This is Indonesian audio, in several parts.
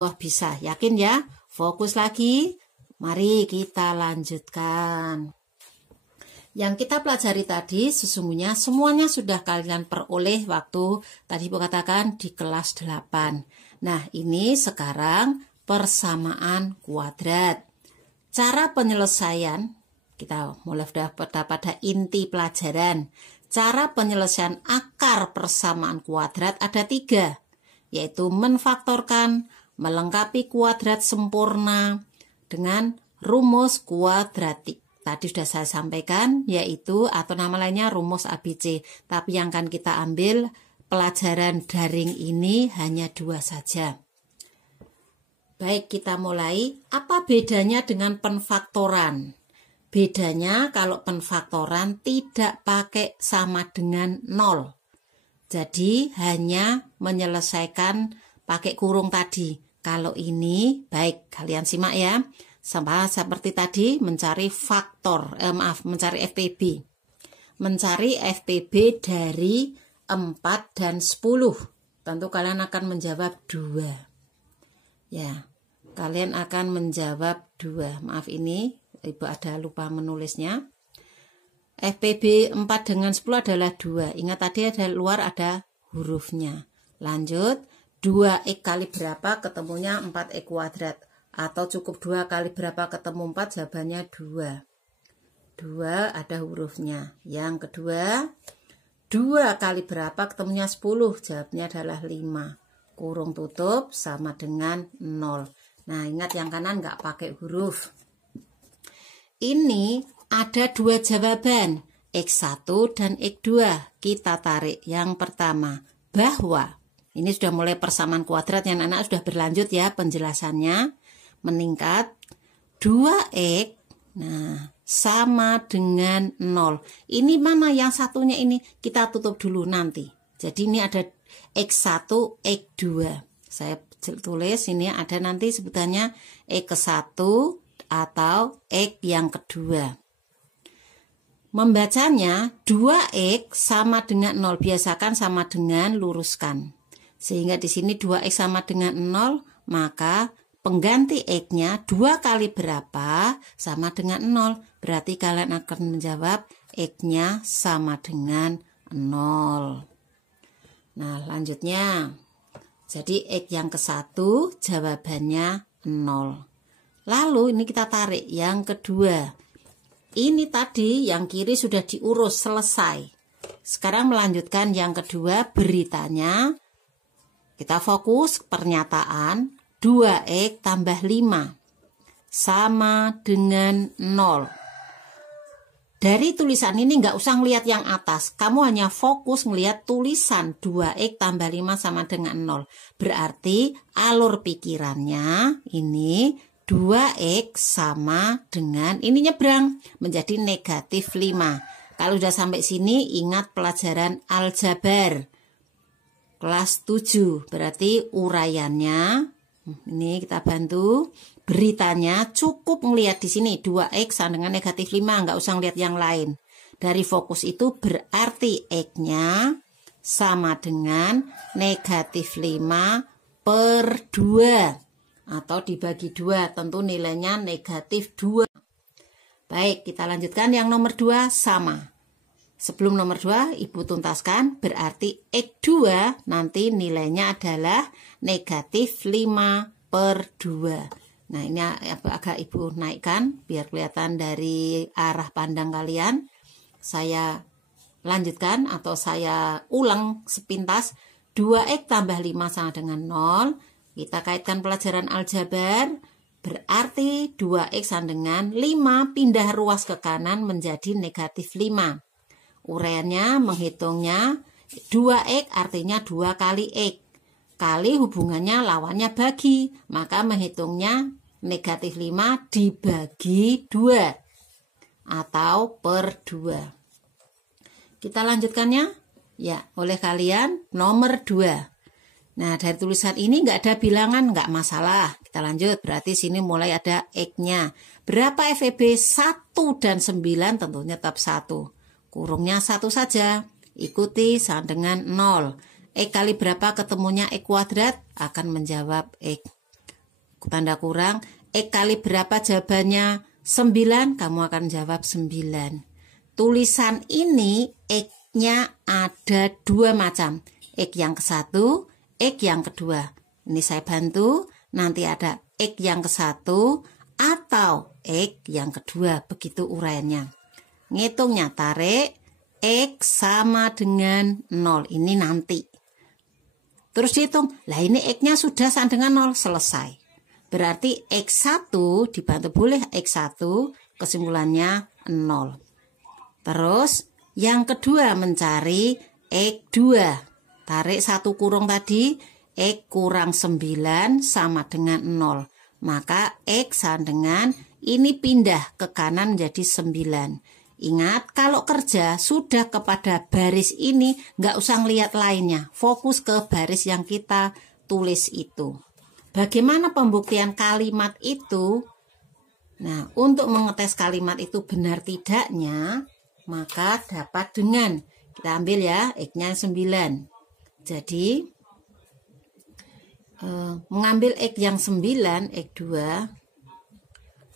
Wah, bisa, yakin ya? Fokus lagi. Mari kita lanjutkan. Yang kita pelajari tadi sesungguhnya semuanya sudah kalian peroleh waktu tadi Ibu katakan di kelas 8. Nah, ini sekarang persamaan kuadrat. Cara penyelesaian, kita mulai pada inti pelajaran. Cara penyelesaian akar persamaan kuadrat ada 3, yaitu menfaktorkan, melengkapi kuadrat sempurna dengan rumus kuadratik. Tadi sudah saya sampaikan, yaitu atau nama lainnya rumus ABC. Tapi yang akan kita ambil pelajaran daring ini hanya 2 saja. Baik, kita mulai. Apa bedanya dengan penfaktoran? Bedanya kalau penfaktoran tidak pakai sama dengan 0. Jadi hanya menyelesaikan pakai kurung tadi. Kalau ini, baik kalian simak ya. Sama seperti tadi mencari mencari FPB. Mencari FPB dari 4 dan 10. Tentu kalian akan menjawab 2. Ya, kalian akan menjawab 2. Maaf ini, Ibu ada lupa menulisnya. FPB 4 dengan 10 adalah 2. Ingat tadi ada luar ada hurufnya. Lanjut, 2x kali berapa ketemunya 4x kuadrat. Atau cukup 2 kali berapa ketemu 4, jawabannya 2. 2 ada hurufnya. Yang kedua, 2 kali berapa ketemunya 10, jawabnya adalah 5. Kurung tutup sama dengan 0. Nah, ingat yang kanan nggak pakai huruf. Ini ada 2 jawaban, X1 dan X2. Kita tarik yang pertama, bahwa ini sudah mulai persamaan kuadrat yang anak sudah berlanjut ya penjelasannya. Meningkat 2x sama dengan 0. Ini mana yang satunya ini? Kita tutup dulu nanti. Jadi ini ada x1, x2. Saya tulis ini ada nanti sebutannya x1 atau x yang kedua. Membacanya 2x sama dengan 0. Biasakan sama dengan luruskan. Sehingga di sini 2x sama dengan 0, maka pengganti x-nya 2 kali berapa sama dengan 0. Berarti kalian akan menjawab x-nya sama dengan 0. Nah, lanjutnya. Jadi x yang ke-1 jawabannya 0. Lalu ini kita tarik yang kedua. Ini tadi yang kiri sudah diurus selesai. Sekarang melanjutkan yang kedua, beritanya. Kita fokus pernyataan. 2x tambah 5 sama dengan 0. Dari tulisan ini nggak usah ngelihat yang atas. Kamu hanya fokus melihat tulisan 2x tambah 5 sama dengan 0. Berarti alur pikirannya ini 2x sama dengan, ini nyebrang menjadi negatif 5. Kalau sudah sampai sini ingat pelajaran aljabar. Kelas 7. Berarti uraiannya. Ini kita bantu. Beritanya cukup melihat di sini 2x sama dengan negatif 5, nggak usah lihat yang lain. Dari fokus itu berarti x-nya sama dengan negatif 5 per 2 atau dibagi 2, tentu nilainya negatif 2. Baik, kita lanjutkan yang nomor 2 sama. Sebelum nomor 2, Ibu tuntaskan, berarti X2 nanti nilainya adalah negatif 5 per 2. Nah, ini agak Ibu naikkan, biar kelihatan dari arah pandang kalian. Saya lanjutkan atau saya ulang sepintas. 2x tambah 5 sama dengan 0. Kita kaitkan pelajaran aljabar. Berarti 2x sama dengan 5 pindah ruas ke kanan menjadi negatif 5. Uraiannya menghitungnya 2x artinya 2 kali x. Kali hubungannya lawannya bagi. Maka menghitungnya negatif 5 dibagi 2. Atau per 2. Kita lanjutkannya. Ya, oleh kalian nomor 2. Nah, dari tulisan ini nggak ada bilangan, nggak masalah. Kita lanjut, berarti sini mulai ada x-nya. Berapa FEB 1 dan 9? Tentunya tetap 1. Kurungnya 1 saja. Ikuti sama dengan 0. X kali berapa ketemunya X kuadrat? Akan menjawab X. tanda kurang, X kali berapa jawabannya? 9, kamu akan jawab 9. Tulisan ini X-nya ada 2 macam. X yang ke-1, X yang kedua. Ini saya bantu, nanti ada X yang ke-1 atau X yang kedua. Begitu uraiannya. Ngitungnya, tarik X sama dengan 0. Ini nanti. Terus dihitung, lah ini X-nya sudah sama dengan 0, selesai. Berarti X1 dibantu boleh X1, kesimpulannya 0. Terus yang kedua mencari X2. Tarik 1 kurung tadi, X kurang 9 sama dengan 0. Maka X sama dengan ini pindah ke kanan menjadi 9. Ingat, kalau kerja sudah kepada baris ini, nggak usah ngelihat lainnya. Fokus ke baris yang kita tulis itu. Bagaimana pembuktian kalimat itu? Nah, untuk mengetes kalimat itu benar tidaknya, maka dapat dengan, kita ambil ya, X-nya 9. Jadi, mengambil X yang 9, X2,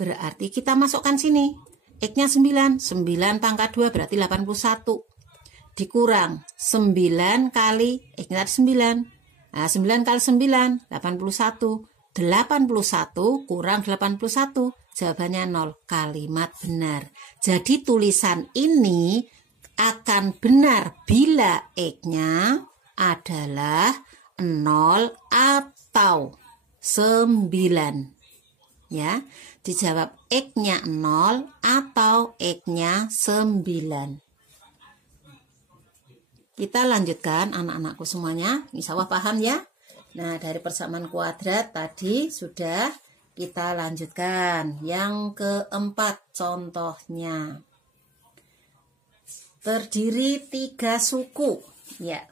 berarti kita masukkan sini. X-nya 9, 9 pangkat 2 berarti 81. Dikurang 9 kali, X-nya tadi 9. Nah, 9 kali 9, 81. 81 kurang 81, jawabannya 0. Kalimat benar. Jadi tulisan ini akan benar bila X-nya adalah 0 atau 9. Ya, dijawab X-nya 0 atau X-nya 9. Kita lanjutkan anak-anakku semuanya. Insya Allah paham ya. Nah, dari persamaan kuadrat tadi sudah kita lanjutkan. Yang keempat contohnya. Terdiri 3 suku. Ya,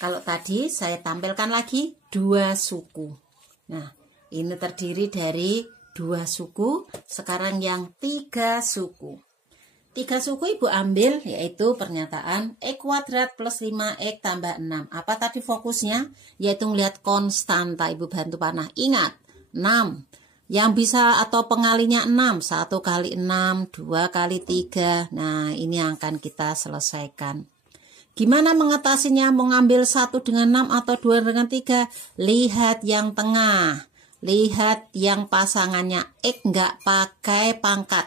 kalau tadi saya tampilkan lagi 2 suku. Nah, ini terdiri dari 2 suku, sekarang yang 3 suku. 3 suku Ibu ambil yaitu pernyataan X kuadrat plus 5X tambah 6. Apa tadi fokusnya? Yaitu melihat konstanta. Ibu bantu panah. Ingat, 6. Yang bisa atau pengalinya 6. 1 kali 6, 2 kali 3. Nah, ini yang akan kita selesaikan. Gimana mengatasinya? Mengambil 1 dengan 6 atau 2 dengan 3? Lihat yang tengah. Lihat yang pasangannya X nggak pakai pangkat.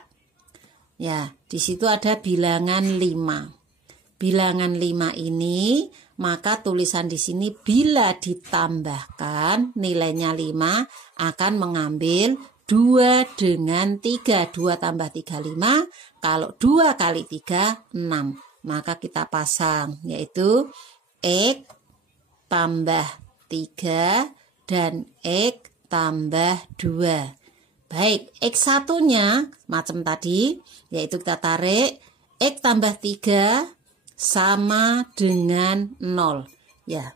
Ya, di situ ada bilangan 5. Bilangan 5 ini, maka tulisan di sini bila ditambahkan nilainya 5 akan mengambil 2 dengan 3. 2 tambah 3, 5. Kalau 2 kali 3, 6. Maka kita pasang, yaitu X tambah 3 dan X tambah 2. Baik, X1-nya macam tadi, yaitu kita tarik X tambah 3 sama dengan 0. Ya,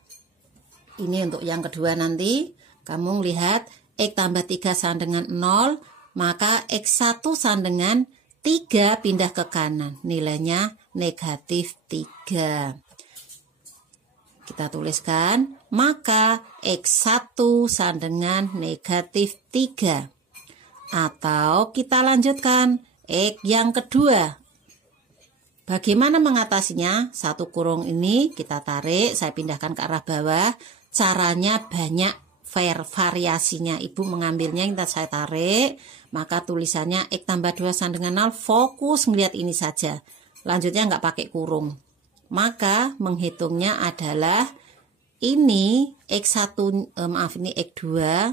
ini untuk yang kedua nanti. Kamu lihat X tambah 3 sama dengan 0, maka X1 sama dengan 3 pindah ke kanan. Nilainya negatif 3. Kita tuliskan, maka X1 sama dengan negatif 3. Atau kita lanjutkan, X yang kedua. Bagaimana mengatasinya? 1 kurung ini kita tarik, saya pindahkan ke arah bawah. Caranya banyak variasinya. Ibu mengambilnya, saya tarik, maka tulisannya X tambah 2 sama dengan 0. Fokus melihat ini saja. Lanjutnya nggak pakai kurung. Maka menghitungnya adalah ini X1, ini X2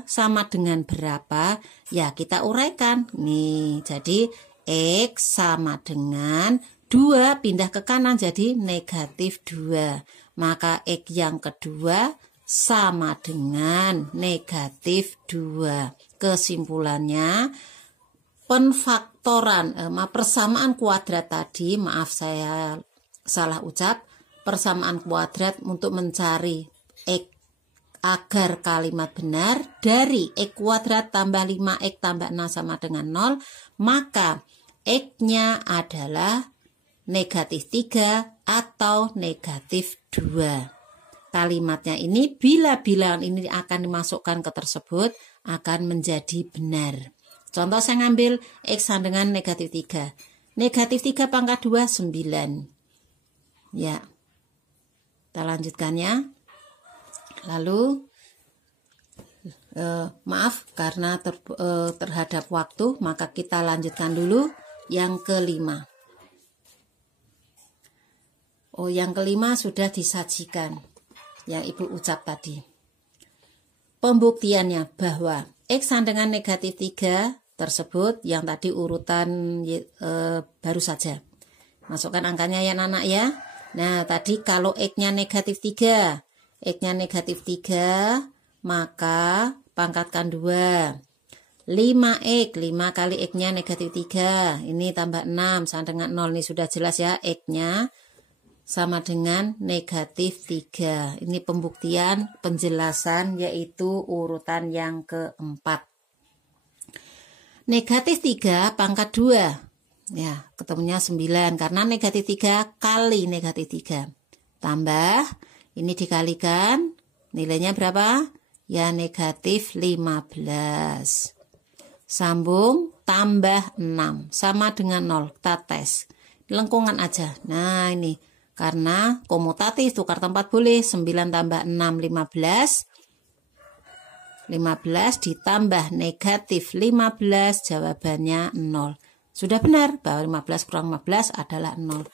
sama dengan berapa? Ya, kita uraikan. Nih, jadi X sama dengan 2 pindah ke kanan jadi negatif 2. Maka X yang kedua sama dengan negatif 2. Kesimpulannya, penfaktoran, persamaan kuadrat tadi, maaf saya salah ucap, persamaan kuadrat untuk mencari X agar kalimat benar dari X kuadrat tambah 5X tambah 6 sama dengan 0, maka X-nya adalah negatif 3 atau negatif 2. Kalimatnya ini bila bilangan ini akan dimasukkan ke tersebut akan menjadi benar. Contoh saya ngambil X sama dengan negatif 3. Negatif 3 pangkat 2, 9. Ya, kita lanjutkan ya. Lalu, maaf karena terhadap waktu, maka kita lanjutkan dulu yang kelima. Oh, yang kelima sudah disajikan, yang Ibu ucap tadi. Pembuktiannya bahwa X sama dengan negatif 3 tersebut, yang tadi urutan baru saja. Masukkan angkanya ya anak ya. Nah, tadi kalau X-nya negatif 3, X-nya negatif 3, maka pangkatkan 2. 5X, 5 kali X-nya negatif 3. Ini tambah 6, sama dengan 0. Ini sudah jelas ya, X-nya sama dengan negatif 3. Ini pembuktian, penjelasan, yaitu urutan yang keempat. Negatif 3 pangkat 2. Ya, ketemunya 9. Karena negatif 3 kali negatif 3. Tambah, ini dikalikan, nilainya berapa? Ya, negatif 15. Sambung, tambah 6. Sama dengan 0. Kita tes. Lengkungan aja. Nah, ini. Karena komutatif tukar tempat boleh. 9 tambah 6, 15. 15 ditambah negatif 15, jawabannya 0. Sudah benar bahwa 15 kurang 15 adalah 0.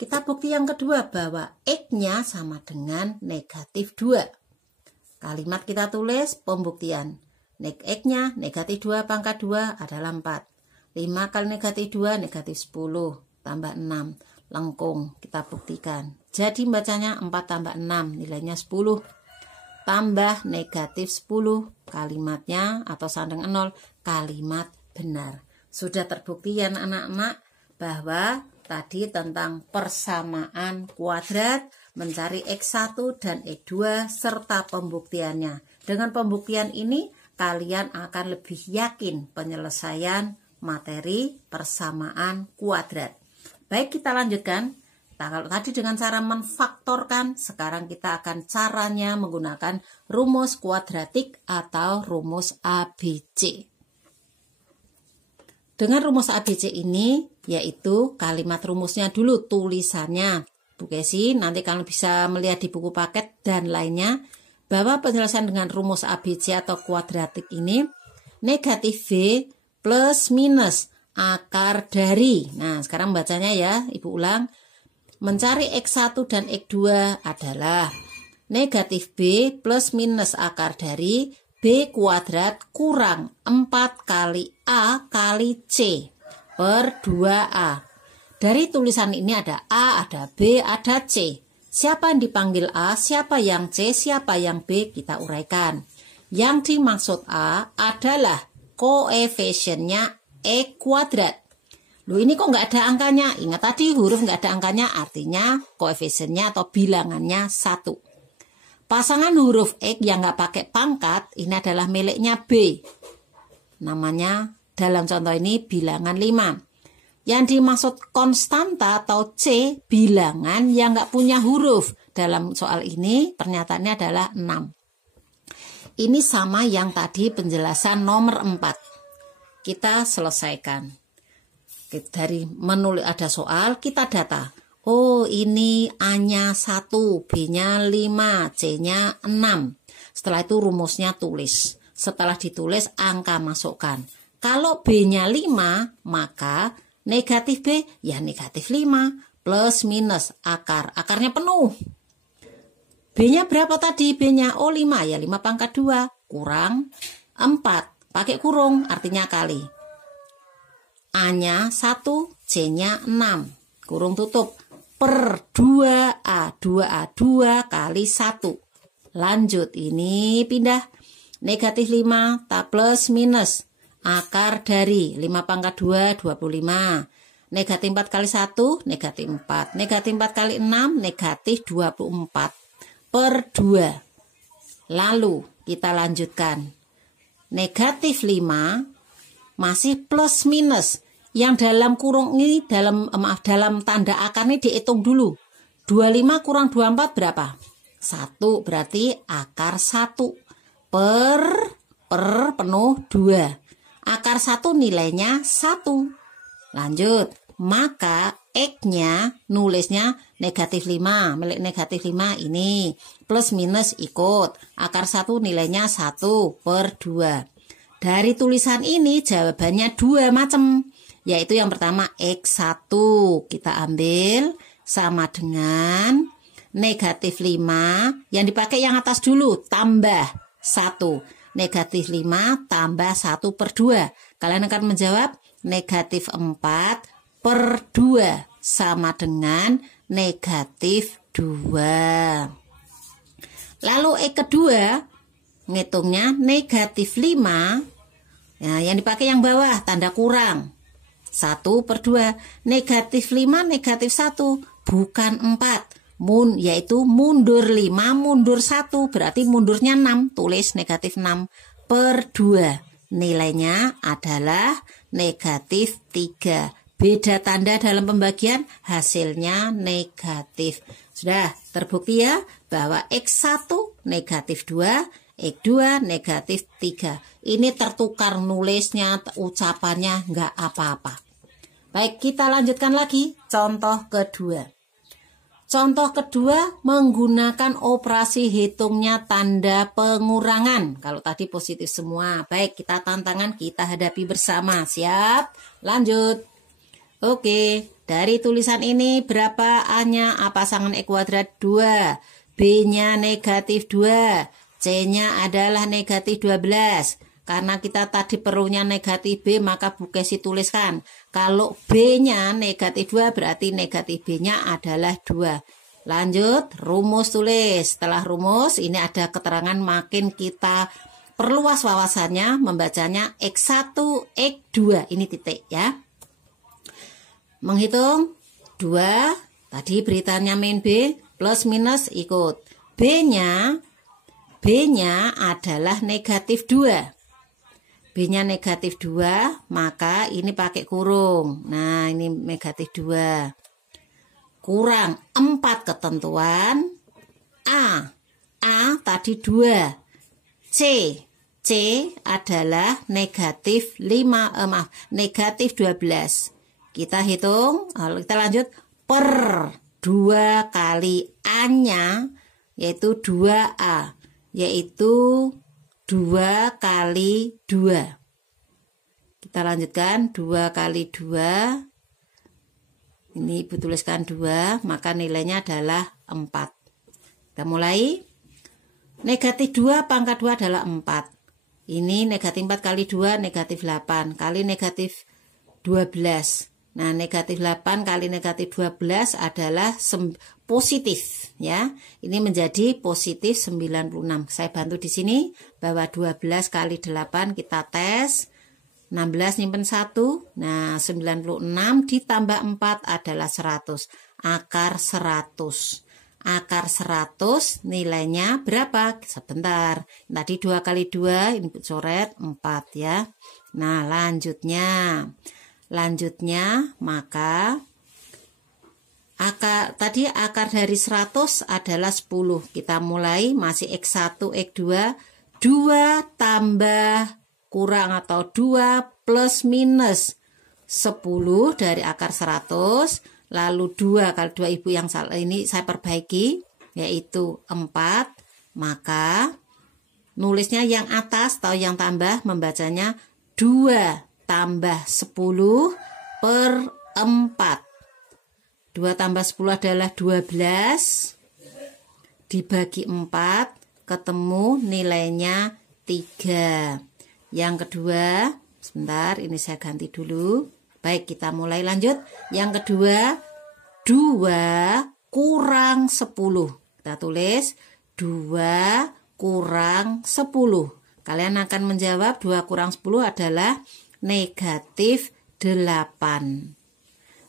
Kita bukti yang kedua bahwa X-nya sama dengan negatif 2. Kalimat kita tulis pembuktian. X-nya negatif 2 pangkat 2 adalah 4. 5 kali negatif 2, negatif 10. Tambah 6. Lengkung, kita buktikan. Jadi bacanya 4 tambah 6, nilainya 10. Tambah negatif 10, kalimatnya atau sama dengan 0, kalimat benar. Sudah terbukti ya anak-anak bahwa tadi tentang persamaan kuadrat, mencari X1 dan X2 serta pembuktiannya. Dengan pembuktian ini kalian akan lebih yakin penyelesaian materi persamaan kuadrat. Baik, kita lanjutkan. Nah, kalau tadi dengan cara memfaktorkan, sekarang kita akan caranya menggunakan rumus kuadratik atau rumus ABC. Dengan rumus ABC ini, yaitu kalimat rumusnya dulu, tulisannya. Bu Kesi, nanti kalian bisa melihat di buku paket dan lainnya, bahwa penjelasan dengan rumus ABC atau kuadratik ini, negatif V plus minus akar dari. Nah, sekarang bacanya ya, Ibu ulang. Mencari X1 dan X2 adalah negatif B plus minus akar dari B kuadrat kurang 4 kali A kali C per 2A. Dari tulisan ini ada A, ada B, ada C. Siapa yang dipanggil A, siapa yang C, siapa yang B, kita uraikan. Yang dimaksud A adalah koefisiennya X kuadrat. Loh, ini kok nggak ada angkanya? Ingat tadi huruf nggak ada angkanya, artinya koefisiennya atau bilangannya 1. Pasangan huruf X yang nggak pakai pangkat, ini adalah miliknya B. Namanya dalam contoh ini bilangan 5. Yang dimaksud konstanta atau C, bilangan yang nggak punya huruf. Dalam soal ini pernyataannya adalah 6. Ini sama yang tadi penjelasan nomor 4. Kita selesaikan. Dari menulis ada soal, kita data. Oh, ini A-nya 1, B-nya 5, C-nya 6. Setelah itu rumusnya tulis. Setelah ditulis, angka masukkan. Kalau B-nya 5, maka negatif B, ya negatif 5. Plus minus akar. Akarnya penuh. B-nya berapa tadi? B-nya, oh 5, ya 5 pangkat 2. Kurang 4. Pakai kurung, artinya kali. A-nya 1, C-nya 6. Kurung tutup. Per 2A. 2A, 2 kali 1. Lanjut, ini pindah. Negatif 5, tak plus minus. Akar dari 5 pangkat 2, 25. Negatif 4 kali 1, negatif 4. Negatif 4 kali 6, negatif 24. Per 2. Lalu, kita lanjutkan. Negatif 5 masih plus minus. Yang dalam kurung ini, dalam tanda akar ini dihitung dulu. 25 kurang 24 berapa? 1, berarti akar 1 per per penuh 2. Akar 1 nilainya 1. Lanjut, maka X-nya nulisnya negatif 5. Milik negatif 5 ini. Plus minus ikut. Akar 1 nilainya 1 per 2. Dari tulisan ini jawabannya 2 macam. Yaitu yang pertama X1 kita ambil sama dengan negatif 5. Yang dipakai yang atas dulu, tambah 1. Negatif 5 tambah 1 per 2. Kalian akan menjawab negatif 4 per 2 sama dengan negatif 2. Lalu kedua, ngitungnya negatif 5. Nah, yang dipakai yang bawah, tanda kurang. 1 per 2. Negatif 5, negatif 1. Bukan 4. Yaitu mundur 5, mundur 1. Berarti mundurnya 6. Tulis negatif 6 per 2. Nilainya adalah negatif 3. Beda tanda dalam pembagian, hasilnya negatif. Sudah terbukti ya bahwa X1 negatif 2, X2 negatif 3. Ini tertukar nulisnya, ucapannya nggak apa-apa. Baik, kita lanjutkan lagi contoh kedua. Contoh kedua menggunakan operasi hitungnya tanda pengurangan. Kalau tadi positif semua. Baik, kita tantangan, kita hadapi bersama. Siap? Lanjut. Oke, dari tulisan ini berapa A-nya? A pasangan X kuadrat 2. B-nya negatif 2. C-nya adalah negatif 12. Karena kita tadi perlunya negatif B, maka Bu Kesi tuliskan. Kalau B-nya negatif 2, berarti negatif B-nya adalah 2. Lanjut, rumus tulis. Setelah rumus, ini ada keterangan, makin kita perluas wawasannya, membacanya X1, X2. Ini titik ya. Menghitung 2, tadi beritanya min B, plus minus ikut. B-nya adalah negatif 2. B-nya negatif 2, maka ini pakai kurung. Nah, ini negatif 2. Kurang 4 ketentuan. A tadi 2. C adalah negatif 12. Kita hitung, lalu kita lanjut per 2 kali A-nya, yaitu 2A. Yaitu 2 kali 2. Kita lanjutkan 2 kali 2. Ini Ibu tuliskan 2, maka nilainya adalah 4. Kita mulai. Negatif 2 pangkat 2 adalah 4. Ini negatif 4 kali 2, negatif 8. Kali negatif 12. Nah, negatif 8 kali negatif 12 adalah positif ya. Ini menjadi positif 96. Saya bantu di sini bahwa 12 kali 8 kita tes. 16 nyimpen 1. Nah, 96 ditambah 4 adalah 100. Akar 100. Akar 100 nilainya berapa? Sebentar. Tadi 2 kali 2 ini coret 4 ya. Nah, Lanjutnya maka akar dari 100 adalah 10. Kita mulai masih X1, X2, 2 tambah kurang atau 2 plus minus 10 dari akar 100. Lalu 2 kali 2 Ibu yang salah ini saya perbaiki, yaitu 4. Maka nulisnya yang atas atau yang tambah membacanya 2 tambah 10 per 4. 2 tambah 10 adalah 12. Dibagi 4, ketemu nilainya 3. Yang kedua, sebentar, ini saya ganti dulu. Baik, kita mulai lanjut. Yang kedua, 2 kurang 10. Kita tulis 2 kurang 10. Kalian akan menjawab 2 kurang 10 adalah negatif 8.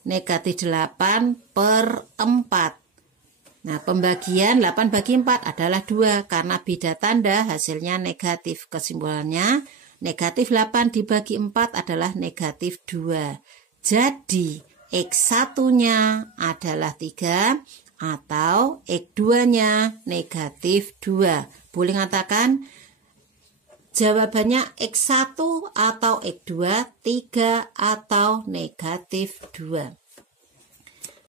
Negatif 8 per 4. Nah, pembagian 8 bagi 4 adalah 2. Karena beda tanda hasilnya negatif. Kesimpulannya negatif 8 dibagi 4 adalah negatif 2. Jadi X1-nya adalah 3 atau X2-nya negatif 2. Boleh mengatakan Jawabannya X1 atau X2, 3 atau negatif 2.